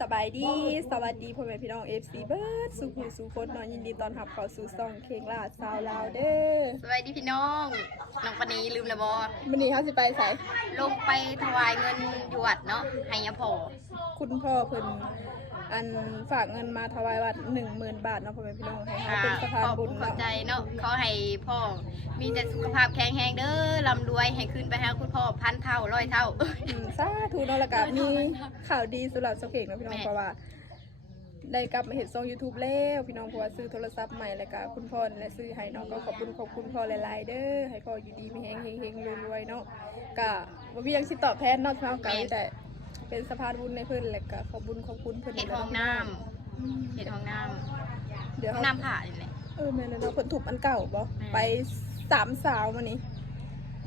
สบายดี สวัสดีพ่อแม่พี่น้อง FC เบิร์ดสุขุสุคนเนอนยินดีต้อนรับเข้าสู่ซ่องเคงลาดสาวลาวเด้อสวัสดีพี่น้องน้องปณีลืมแล้วบอวันนี้เขาสิไปใส่ลงไปถวายเงินอยู่วัดเนาะให้ยาพอคุณพ่อเพิ่น อันฝากเงินมาถวายวัด10,000บาทเนาะพ่อแม่พี่น้องให้เขาอ่าเป็นสะพานขอบบุคุญณเข้าเนาะใจเนาะเขาให้พ่อมีแต่สุขภาพแข็งแรงเด้อลำรวยให้ขึ้นไปหาคุณพ่อพันเท่าร้อยเท่า อืมสาธุเนาะแล้วก็มีข่าวดีสำหรับเจ้าเข่งเนาะพี่น้องแม่ เพราะว่า ได้กลับมาเห็นซ่อง YouTube แล้วพี่น้องเพราะว่าซื้อโทรศัพท์ใหม่แล้วก็คุณพ่อนี่แหละซื้อให้เนาะก็ขอบคุณขอบคุณพ่อหลายๆเด้อให้พ่ออยู่ดีมีแฮงเฮงๆรวยๆเนาะก็บ่มีหยังสิตอบแทนเนาะพี่น้องก็มีแต่ เป็นสะพานบุญในเพิ่นแล้วก็ขอบคุญขอบคุณเพิ่นเห็ดห้องน้ำเห็ดห้องน้ำเดี๋ยวห้องเฮาน้ำผ่านี่แหละเออแม่นแล้วเนาะเพิ่นถูกอันเก่าบ่แม่ไปสามสาวมานี่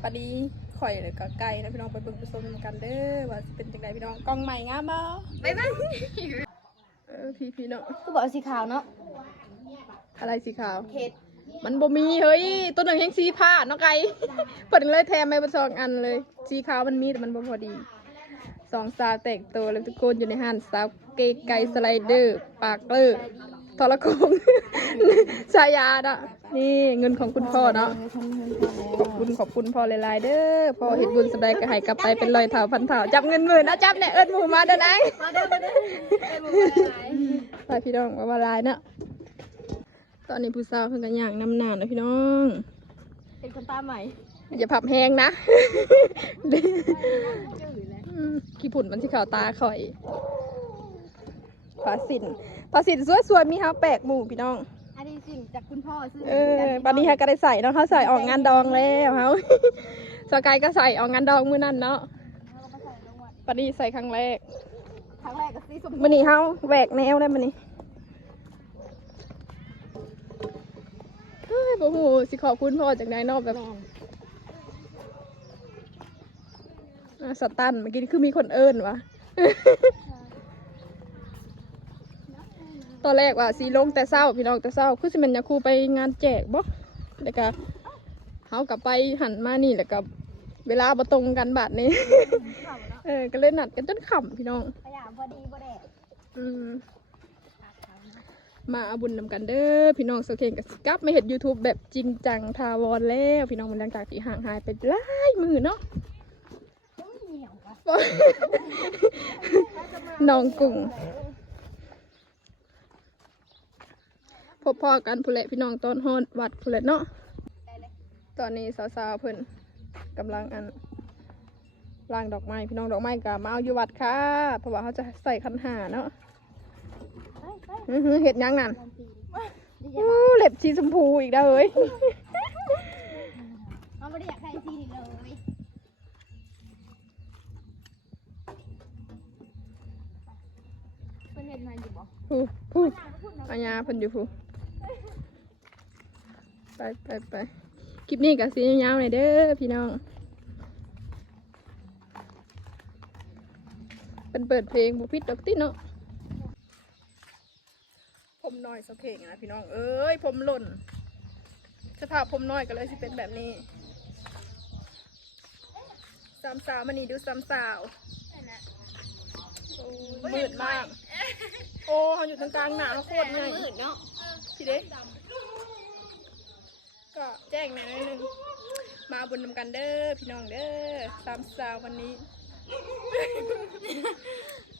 ปานนี้ข่อยเลยก็ไกลนะพี่น้องไปเบิ่งไปชมกันเด้อว่าสิเป็นจังไดพี่น้องกล้องใหม่งามบ่บ๊ายบายเออพี่พี่เนาะก็บอกสีขาวเนาะอะไรสีขาวเห็ดมันบ่มีเฮ้ยตัวหนึ่งแห่งสีผ้าเนาะไก่เปิดเลยแถมไปเป็นสองอันเลยสีขาวมันมีแต่มันบ่พอดี สองสาวแตกตัวแล้วตะโกนอยู่ในห้านสาวเกย์ไก่สไลเดอร์ ปากเลอร์ทรโคง ชายาเนาะนี่เงินของคุณพ่อเนาะขอบคุณขอบคุณพ่อหลายๆเด้อพ่อเห็นบุญสบายก็ให้กลับไปเป็นรอยเท้าพันเท้าจับเงินหมื่นนะจับเนี่ยเอิ้นหมูมาเด้อนะมาเด้อมาเด้อเป็นหมู่อะไรไปพี่น้องว่าว่าลายเนาะตอนนี้ผู้สาวเพิ่งกันย่างน้ำหนาวนะพี่น้องเป็นคนตาใหม่อย่าผับแห้งนะอืม ขี้ผุ่นมันที่ขาวตาข่อยปลาสินปลาสินสวยๆมีเฮาแปลกหมู่พี่น้อง อันนี้สิ่งจากคุณพ่อซื้อเออปานนี้ฮะก็ได้ใส่เนาะเขาใส่ออกงานดองแล้วเฮาสกายก็ใส่ออกงานดองมื้อนั้นเนาะปานนี้ใส่ครั้งแรกครั้งแรกก็สีสมมื้อนี้เฮาแหวกแนวได้มื้อนี้เฮ้ยบ่ฮู้สิขอบคุณพ่อจากไหนเนาะแบบ แม่น อ่า สตันเมื่อกี้คือมีคนเอิ้นวะ ตอนแรกว่าสีลงแต่เศร้าพี่น้องแต่เศร้า คือสิแมันอยากครูไปงานแจกบ่แล้วก็เฮากลับไปหันมานี่แล้วก็เวลาบ่ตรงกันบาดนี้ เออ ก็เลยนัดกันจนค่ำพี่น้องพยายามพอดีบ่แดดอืมมาเอาบุญนำกันเด้อพี่น้องโซเคนกับสิกลับมาเห็น YouTube แบบจริงจังทาวรแล้ว พี่น้องมันหลังจากที่ห่างหายไปหลายมือเนาะ น้องกุ้งพบพ่อกันผู้เละพี่น้องต้นฮอดวัดผู้เละเนาะตอนนี้สาวๆเพิ่นกำลังอันล่างดอกไม้พี่น้องดอกไม้กับมาเอาอยู่วัดค่ะเพราะว่าเขาจะใส่คันหาเนาะเห็ดยังนั่นเล็บสีชมพูอีกแล้วเอ้ยมันไม่ได้อยากได้ทีนี้เลยเป็นเห็น มาอยู่บ่ผู้ผู้อาญาเพิ่นอยู่ผู้ไปไปไปคลิปนี้กับสียาวๆหน่อยเด้อพี่น้องเป็นเปิดเพลงบุพิดดอกติเนาะผมน้อยสักเพลงนะพี่น้องเอ้ยผมหล่น สภาพผมน้อยก็เลยสิเป็นแบบนี้สามสาวมันนี่ดูสามสาวโอ้ยมืดมาก โอ้เขาอยู่ตรงกลางหนาเขาโคตรใหญ่มืดเนาะพี่เด็กก็แจ้งหน่อยนิดนึงมาบุญนำกันเด้อพี่น้องเด้อสามสาววันนี้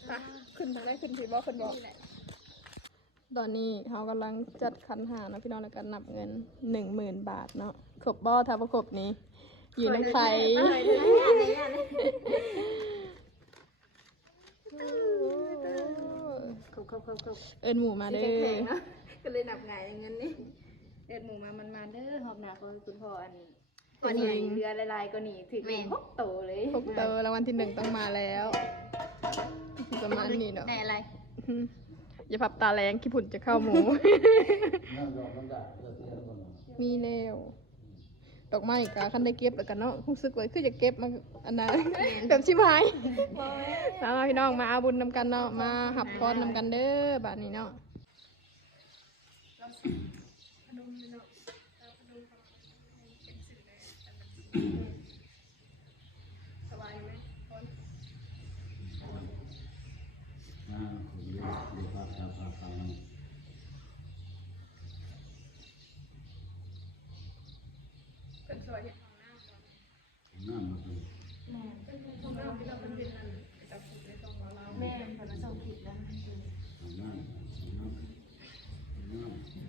ไปขึ้นทางได้ขึ้นพี่บอกขึ้นบอกตอนนี้เขากำลังจัดคันหาเนาะพี่น้องแล้วก็นับเงินหนึ่งหมื่นบาทเนาะครบบ่ถ้าประครบนี้ อยู่ในไข่ครบ ครบครบครบเอิญหมูมาเด้อก็เลยนับไงเงินนี่เดินหมูมามันมาเด้อหอบหนาก็คุณพ่ออันก่อนนี้เรือลายๆก็หนีถึงพกโตเลยพบเตอรางวัลที่หนึ่งต้องมาแล้วประมาณนี้เนาะในอะไรอืมอย่าพับตาแรงขี้ผุ่นจะเข้าหมู มีแล้ว ดอกไม้กะคันได้เก็บแล้วกันเนาะรู้สึกว่าคือจะเก็บมาอันนั้น แบบชิมหายมามาพี่น้องมาเอาบุญนำกันเนาะมาหับพรนำกันเด้อบาดนี้เนาะสบายไหมผมเรียกเรียกว่าชาวพาฟัง เป็นสวยเห็นของห น้าก่อนน้ำมาเป็นแม่เป็นของหน้าที่เราเป็นเป็นอันแต่ผมในตรงของเราแม่ผลมาส่งผิดแล้วมันคือน้ำน้ำน้ำ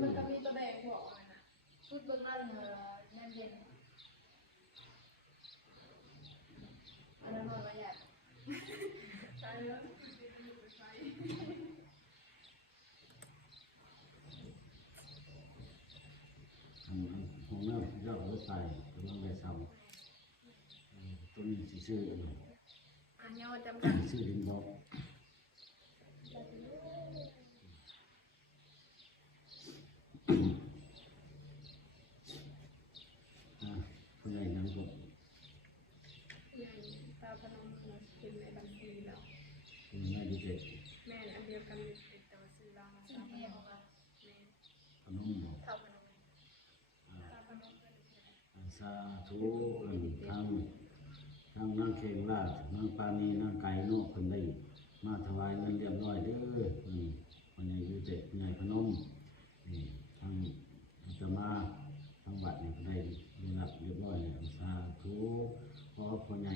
มันจะมีตัวแดงบอกอะไร นะชุดเบื้องหน้าเนื้อแน่นเย็นอันนั้นมันละเอียด ใช่แล้ว ห้องน้ำยอดหัวใจกำลังได้ซ้ำตัวนี้สิซื้อ อันยอจำกัด ซื้อดินบอกคนใหญ่นั่งก็ ใหญ่ตาพนมเป็นในบัญชีแล้ว คนใหญ่ดีเด็ด แม่อันเดียวกันเลยแต่ว่าซื้อเรามาตาพนมแม่ ขนมบอก เท่าพนมตาพนมเป็น สาธุอันทางทางนางเข่งราชนางปานีนางไก่นอกคนได้ มาถวายเงินเรียบร้อยเด้อนี่คนใหญ่ดีเด็ดใหญ่พนมนี่ทางอาตมาทางวัดนี่ก็ได้ได้รับเรียบร้อยเนี่ยสาธุขอคนใหญ่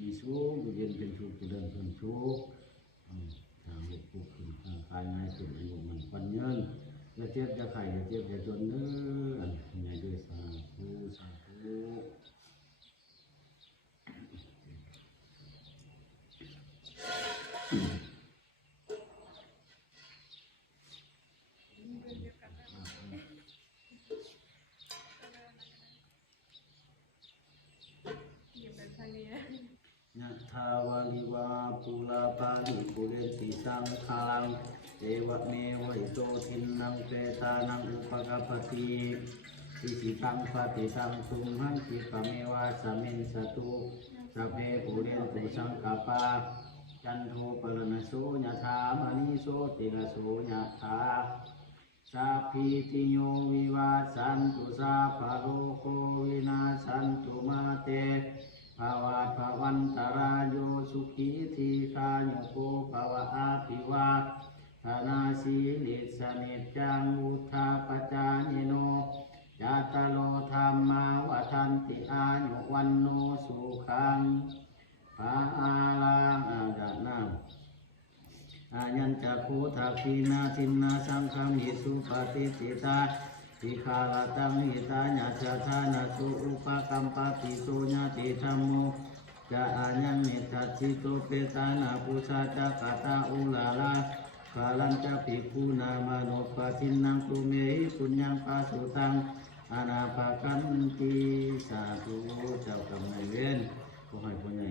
มีสุขอยู่เย็นเป็นสุขเจริญเพิ่มสุขอืมทางลูกปุกขึ้นทางกายง่ายขึ้นอายุมันปันเงิน อย่าเจ็บอย่าไข่อย่าเจ็บอย่าจนเด้ออยังไงด้วยสาธุสาธุยะทาวาลิวาปุลาปาลิปุเรนติสังคลังเอวะ ติโตทินนังเปตานังอุปกปปติสิสิตังปฏิตังสุมหังคิปะเมวาสมินสตุสัพเพปุเรนตุสังกปาจันโทปรณโสยะถามณิโสติระโสยะถาสัพพิติโยวิวาสันตุสัพพะโรโควินาสันตุมาเตภาวะภวันตรายโยสุขีทีคาโยโกภวะอาภิวา ธนาสีลิสนิจังอุทธาปจานิโนยะตโลธรรมาวัฏันติอายุวันโนสุขังภาลังอาดานังอายัญจะภูทักขีนาทินนาสังฆมิสุปฏิสิตาทิคาลตังหิตาญาชาทานาสุอุปกัมปติโสญาติธรรมโมจะอายัญเมตัสสิโตเปตานาปุชาจะกตาอุลาลา คาลันจะปิคูนามโนปะทินังตุเมหิปุญญังปาสุตังอานาปากันติสาธุเจ้ากรรมนายเวรขอให้พ่อใหญ่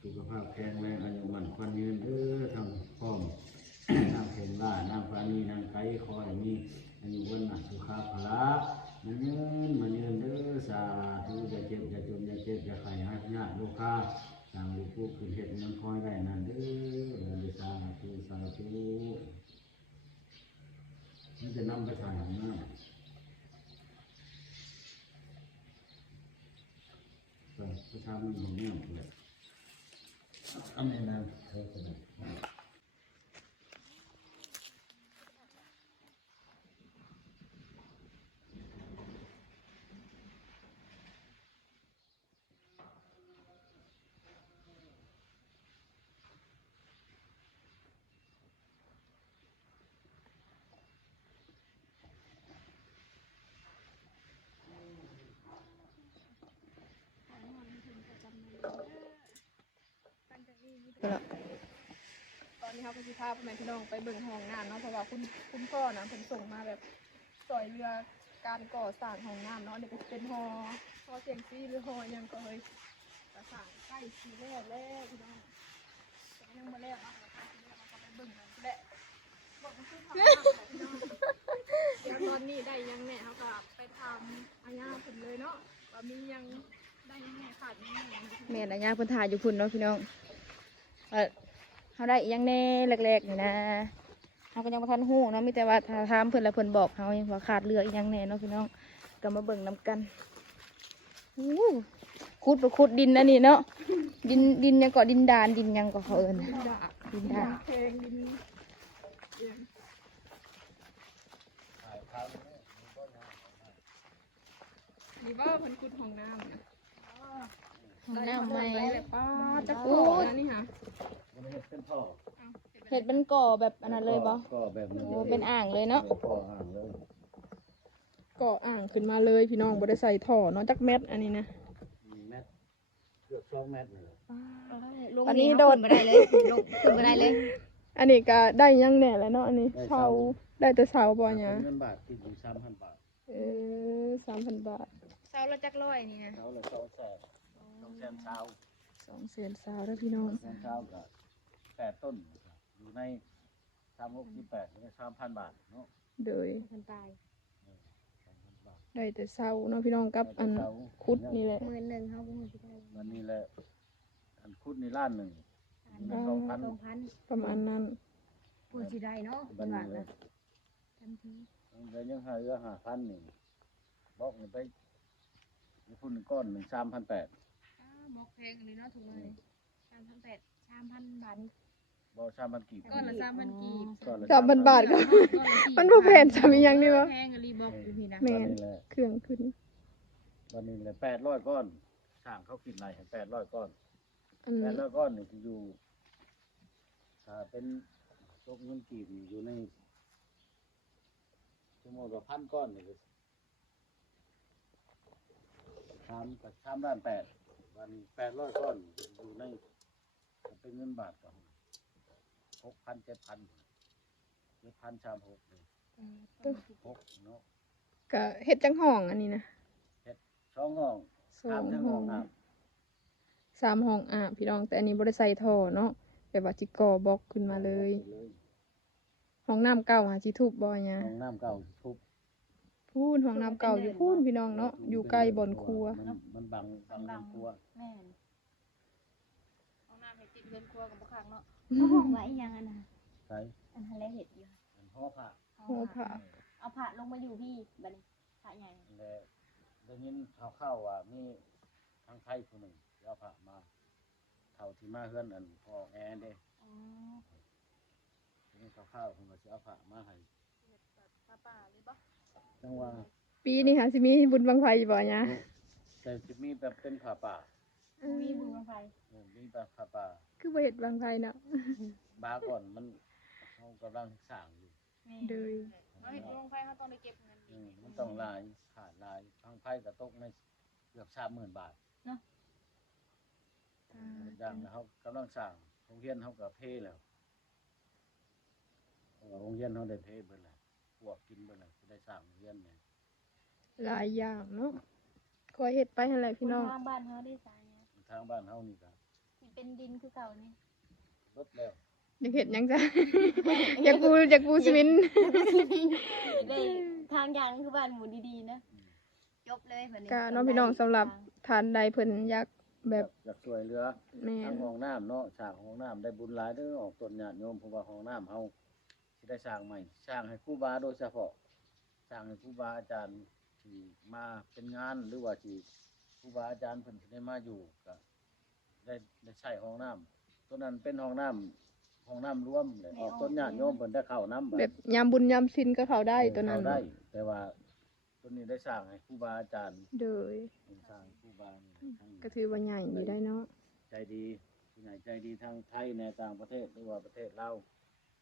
สุขภาพแข็งแรงอายุมันควันยืนเด้อทางพร้อมนางเพ็งล่านางปรานีนางไก่คอยมีอายุวันนะสุขาภละมันยืนมันยืนเด้อสาธุอย่าเจ็บอย่าจนอย่าเจ็บอย่าไข้หักยากลูกค้า ทางลูกผู้ขึ้นเห็ดมันคอยได้นานเด้อเลยสาธุสาธุมันจะนำไปทางหน้าประชามันของเนี่ยเลยอเมนี้นะเธอจะได้ ตอนนี้เขาก็สิพาพ่อแม่พี่น้องไปเบิ่งห้องน้ำเนาะเพราะว่าคุณคุณพ่อนะเพิ่นส่งมาแบบสอยเรือการก่อสร้างห้องน้ำเนาะเดี๋ยวก็สิเป็นหอหอเสียงซีหรือหอหยังก็เฮ้ยกระสร้างใกล้สีแล้วแล้วพี่น้องแต่ยังมาแล้วเนาะกระสร้างสีแล้วเราก็ไปเบิ่งกันแหละบ่อนนี้ได้ยังแน่เขาก็ไปทำอาญาผลเลยเนาะว่ามียังได้ยังแน่ขาดยังแน่แม่นอาญาเพิ่นถ่ายอยู่พุ่นเนาะพี่น้อง เออเฮาได้อีหยังแน่แรกๆนี่นะเฮาก็ยังบ่ทันฮู้เนาะมีแต่ว่าถ้าถามเพิ่นแล้วเพิ่นบอกเฮายังว่าขาดเหลืออีหยังแน่เนาะพี่น้องก็มาเบิ่งนํกันอู้ขุดบ่ขุดดินอันนี้เนาะดินดินยังเกาะดินดานดินหยังก็เขาเอิ้นดินดาดินดิดานแพงดินเอียงนี่ว่าเพิ่นขุดห้องน้ำ นะห้องน้ำใหม่ได้เลยป้าจะขโอ้อยนะนี่ค่ะมันเฮ็ดเป็นท่อเฮ็ดเป็นก่อแบบอันนั้นเลยบ่ก็แบบนั้นโอ้เป็นอ่างเลยเนาะเป็นท่ออ่างเลยก่ออ่างขึ้นมาเลยพี่น้องบ่ได้ใส่ท่อเนาะจักเม็ดอันนี้นะมีเม็ดเกือบสองเม็ดนี่แหละอันนี้โดดขึ้นมาได้เลยลงขึ้นมาได้เลย อันนี้ก็ได้ยังแหน่แล้วเนาะอันนี้เสาได้แต่เสาบ่เนี่ยเงินบาทที่อยู่สามพันบาทเออสามพันบาทเสาละจักร้อยนี่นะเช้าละสองแสน สองแสนเช้าสองแสนสาวแล้วพี่น้อง แสนเช้ากับแปดต้นนะครับอยู่ในสามหกที่แปดในสามพันบาทเนาะโดยมันตายสามพันบาทได้แต่เสาเนาะพี่น้องกับอันคุดนี่แหละหมื่นหนึ่งเขาก็หมื่นสิได้วันนี้แหละอันคุดในล้านหนึ่งมีสองพัน สองพันประมาณนั้นพูดสิได้เนาะบันนี้เลยทันทีเดี๋ยวยังหาเรือหาพันหนึ่งบอกนี่ไปมีพุ่นก้อนหนึ่งสามพันแปด อ้าวบอกแพงเลยเนาะถูกเลยสามพันแปดสามพันบาทบอกสามพันกีบก้อนละสามพันกีบก้อนละสามพันบาทก็ มันบ่แพงสามียังนี่วะ แพงกับรีบอกอยู่พี่นะแม่วันนนี้แหละเครื่องขึ้นวันนี้แหละแปดร้อยก้อนช่างเขากินไรแปดร้อยก้อนอันแปดร้อยก้อนนี่ที่อยู่ถ้าเป็นตกเงินกีบนี่อยู่ในชั่วโมงละพันก้อนนี่ก็สามกับสามล้านแปด วันนี้แปดร้อยก้อนอยู่ในเป็นเงินบาทก่อนหกพันเจ็ดพันเจ็ดพันสามหกเลยหกเนาะก็เฮ็ดจังห้องอันนี้นะสองห้องสอสามงทั้งห้ห้อองงน้สามห้องอะพี่น้องแต่อันนี้บ่ได้ใส่ท่อเนาะแบบว่าจิก่อบล็อกขึ้นำมาเลยเลย ห้องน้ำเก่าหาสิทุบบ่เนี่ยห้องน้ำเก่าทุบ พูนห้องน้ำเก่าอยู่พูนพี่น้องเนาะอยู่ใกล้บ่อนครัว มันมันบังบังเรือนครัวแม่นห้องน้ำให้ติดเรือนครัวกับบุคคลเนาะเอาห้องไว้ยังอันน่ะใช่อันทะเลเห็ดอยู่อันห่อผ้าโอ้ผ่าเอาผ้าลงมาอยู่พี่บัดนี้ผ้าใหญ่และได้ยินข่าวเข้าวๆว่ามีทางไทยคนหนึ่งเอาผ้ามาเท่าที่มาเฮือนอันพอแอร์เด้อ๋อได้ยินข่าวเข้าวๆคนว่าจะเอาผ้ามาให้ป่าเลยบ่ จังว่าปีนี้หาสิมีบุญบังไฟบ่เนี่ยแต่จะมีแบบเป็นผ้าป่ามีบุญบังไฟเออมีแบบผ้าป่าคือบ่เฮ็ดบังไฟเนาะบาก่อนมันเขากำลังสร้างอยู่แม่โดยเราเห็นลงไฟเขาต้องได้เก็บเงินอืมมันต้องหลายขาดหลายทางไพ่ก็ตกในเกือบสามหมื่นบาทอย่างนะเขากำลังสั่งโรงเรียนเขากับเพแล้วเพราะว่าโรงเรียนเขาได้เพเบิ่แล้ว พวกกินเบิ่แล้วจะได้สั่งโรงเรียนเนี่ยหลายอย่างเนาะคอยเฮ็ดไปหั่นแหละพี่น้อง ทางบ้านเขาได้สายเนี่ยทางบ้านเขานี่ก็สิเป็นดินคือเก่านี่ลดแล้วอยากเฮ็ดหยังจ้ะ อยากปูอยากปูซีเมนต์ได้ทางยางคือบ้านหมูดีๆนะจบเลยบัดนี้ก็เน้องพี่น้องสำหรับทานใดเพิ่นอยากแบบอยากช่วยเหลือแม่ทานงห้องน้ำเนาะสร้างห้องน้ำได้บุญหลายเด้อออกต้นญาติโยมเพราะว่าห้องน้ำเขาสิ ได้สร้างใหม่ สร้างให้ครูบาโดยเฉพาะ สร้างให้ครูบาอาจารย์ที่มาเป็นงานหรือว่าที่ครูบาอาจารย์เพิ่นสิได้มาอยู่ก็ได้ได้ใช้ห้องน้ำตัวนั้นเป็นห้องน้ำห้องน้ำรวมเลยออกต้นญาติโยมเพิ่นได้เข้าน้ำแบบยามบุญยามศีลก็เข้าได้ตัวนั้นเข้าได้ แต่ว่าตัวนี้ได้สร้างให้ครูบาอาจารย์โดยสร้างให้ครูบานี่ทั้งก็ถือว่าใหญ่อยู่ได้เนาะใจดีผู้ใหญ่ใจดีทางไทยในต่างประเทศหรือว่าประเทศเราว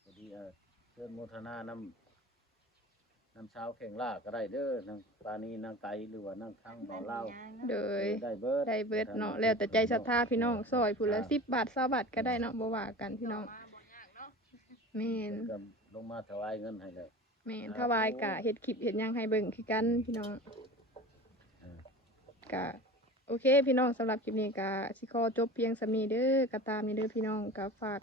ก็ดีเออ เชิญโมทนานำนำชาวเข่งล่าก็ได้เด้อนางปานีนางไก่หรือว่านางทั้งเบาเล่าวโดยได้เบิดได้เบิดเนาะแล้วแต่ใจศรัทธาพี่น้องซอยผู้ละ10บาท20บาทก็ได้เนาะบ่ว่ากันพี่น้องมาบ่ยากเนาะแม่นก็ลงมาถวายเงินให้เลยแม่นถวายกะเฮ็ดคลิปเฮ็ดหยังให้เบิ่งคือกันพี่น้องเออกะโอเค พี่น้องสำหรับคลิปนี้กะสิขอจบเพียงสำนี้เด้อกะตามนี้เด้อพี่น้องกะฝาก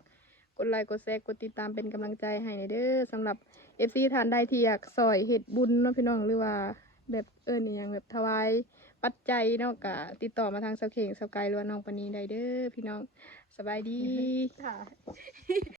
กดไลค์กดแชร์กดติดตามเป็นกำลังใจให้เด้อสำหรับเอฟซีทานได้ที่อยากซอยเห็ดบุญเนาะพี่น้องหรือว่าแบบเอิ้นอย่างแบบถวายปัจจัยเนาะกะติดต่อมาทางเสาเข่งเสาไกลหรือว่าน้องปานีได้เด้อพี่น้องสบายดี ค่ะ